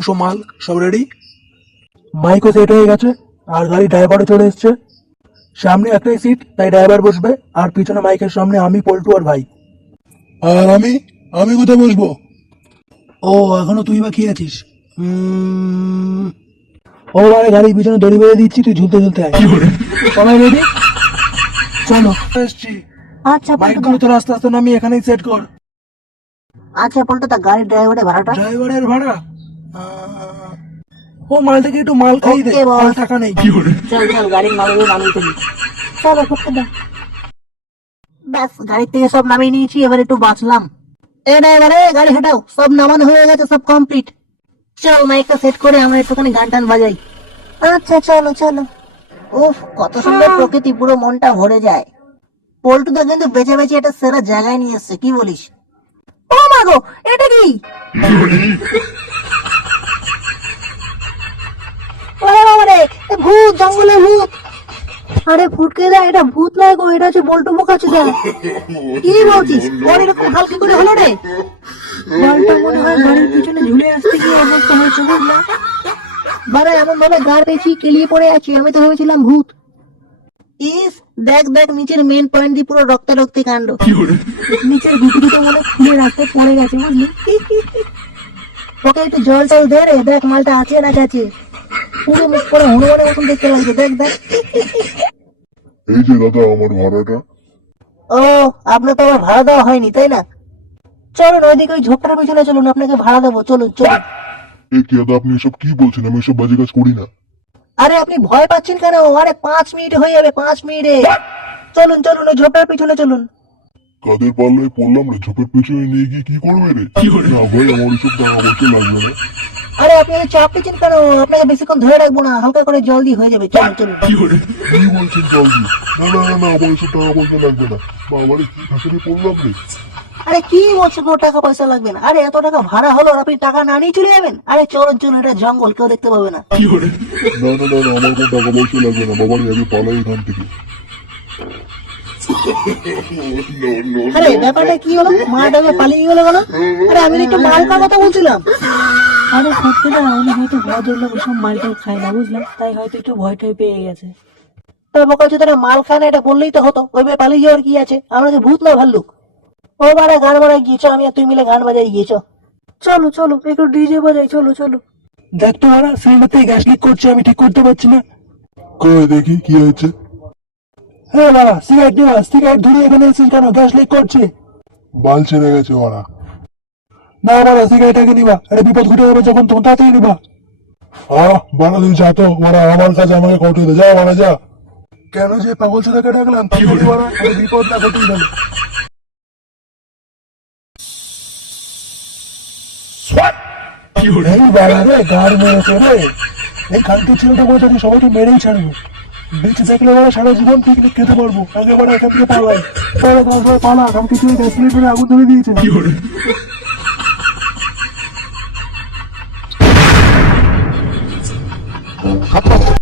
দুশো মাল সব রেডি মাইকও সেট হয়ে গেছে আর গাড়ি ড্রাইভারও চলে এসছে। সামনে একটাই সিট তাই ড্রাইভার বসবে আর পিছনে মাইকের সামনে আমি পল্টু আর ভাই। আর আমি? আমি কোথায় বসবো? ও এখনও তুই বা কি আছিস? ও মানে গাড়ির পিছনে দড়ি বেঁধে দিচ্ছি তুই ঝুলতে ঝুলতে আয়। সবাই রেডি চলো এসছি। আচ্ছা বাইকগুলো তো আস্তে আস্তে নামিয়ে এখানেই সেট কর। আচ্ছা পল্টু তা গাড়ির ড্রাইভারের ভাড়াটা? ড্রাইভারের ভাড়া? ও মাল থেকে একটু মাল খাই দে। মাল। টাকা নেই। চল চল গাড়ির মালগুলো নামিয়ে ফেলি। চলো দাও ব্যাস গাড়ির থেকে সব নামিয়ে নিয়েছি এবার একটু বাঁচলাম। এ ড্রাইভারে গাড়ি হাঁটাও। সব নামানো হয়ে গেছে সব কমপ্লিট চল মাইকটা সেট করে আমরা একটুখানি গান টান বাজাই। আচ্ছা চলো চলো। উফ কত সুন্দর প্রকৃতি পুরো মনটা ভরে যায়। পল্টুদা কিন্তু বেঁচে বেঁচে একটা সেরা জায়গায় নিয়ে এসছে কি বলিস? ও মা গো এটা কি ওরে বাবা রে, এ ভূত জঙ্গলে ভূত। আরে ফুটকে দা এটা ভূত নয় গো এটা হচ্ছে বল্টু বোকা চুদা কি বলছিস? ওর এরকম হালকা করে হলো রে। বলটা মনে হয় গাড়ির পিছনে ঝুলে আসতে গিয়ে অবস্থা হয়েছে বারে এমন ভাবে গাড় পেয়েছি কেলিয়ে পড়ে আছি আমি তো ভেবেছিলাম ভূত। ইস দেখ দেখ নিচের মেন পয়েন্ট দিয়ে পুরো রক্তারক্তি কাণ্ড। নিচের গুটুরিটা মনে খুলে রাখতে পড়ে গেছে বুঝলি? ওকে একটু জল টল দে রে দেখ মালটা আছে না আছে পুরো মুখ করে হনুমানের মতন দেখতে লাগছে দেখ দেখ। এই যে দাদা আমার ভাড়াটা। ও আপনার তো আমার ভাড়া দেওয়া হয়নি তাই না? চলুন ওইদিকে ওই ঝোপটার পিছনে চলুন আপনাকে ভাড়া দেবো চলুন চলুন। এই কি দাদা আপনি এসব কি বলছেন? আমি এসব বাজে কাজ করি না। আরে আপনি ভয় পাচ্ছেন কেন? আরে পাঁচ মিনিট হয়ে যাবে পাঁচ মিনিটে। চলুন চলুন ওই ঝোপটার পিছনে চলুন। কাদের পাল্লায় পড়লাম রে? ঝোপের পেছনে নিয়ে গিয়ে কি করবে রে? না ভাই আমার এসব টাকা পয়সা লাগবে না। আরে আপনি এত চাপ নিচ্ছেন কেন? আপনাকে বেশিক্ষণ ধরে রাখব না। হালকা করে জলদি হয়ে যাবে। চলুন চলুন। কি বলছেন জলদি না না না না আমার এসব টাকা পয়সা লাগবে না। বাবারে কি ফাঁসে পড়লাম রে। আরে কি বলছেন? কোনো টাকা পয়সা লাগবে না। আরে এত টাকা ভাড়া হলো আর আপনি টাকা না নিয়ে চলে যাবেন? আরে চলুন চলুন এটা জঙ্গল কেউ দেখতে পাবে না। না না না না আমার কোনো টাকা পয়সা লাগবে না। বাবারে আগে পালাই এখান থেকে। আরে ব্যাপারটা কি হলো? মা ডাকে পালিয়ে গেল কেন? আরে আমি একটু মাল খাওয়ার কথা বলছিলাম। আরে সত্যি না উনি হয়তো ভদ্রলোক সব মালটাও খায় না বুঝলাম। তাই হয়তো একটু ভয় টয় পেয়ে গেছে। তা বোকা তারা মাল খায় না এটা বললেই তো হতো। ওই পালিয়ে যাওয়ার কি আছে? আমরা কি ভূত না ভাল্লুক। ও বারে গান বাজাই গিয়েছো আমি আর তুই মিলে গান বাজাই গিয়েছো। চলো চলো একটু ডিজে বাজাই চলো চলো। দেখ তো ওরা সিলিন্ডার থেকে গ্যাস লিক করছে আমি ঠিক করতে পারছি না। কই দেখি কি হয়েছে? হ্যাঁ বাবা সিগারেট নিবা সিগারেট ধরিয়ে এখানে এসেছিস কেন? গ্যাস লিক করছে। বাল ছেড়ে গেছে ওরা না বাবা সিগারেট আগে নিবা এটা বিপদ ঘটে যাবে যখন তখন তাড়াতাড়ি নিবা। আহ বাড়া তুই যা তো ওরা আমার কাছে আমাকে কটে দে যা ওরা যা। কেন যে পাগল সাদাকে ডাকলাম কি বলি? বিপদ না ঘটেই গেল এই বাবা রে গাড় মেরেছে রে। এই খানকে ছেলেটা বলছে আমি সবাইকে মেরেই ছাড়বো। বেঁচে থাকলে বলে সারা জীবন পিকনিক খেতে পারব। আগে বলে এখান থেকে পালাই তারপরে পালা আমি কিছু গ্যাস সিলিন্ডারে আগুন ধরে দিয়েছে।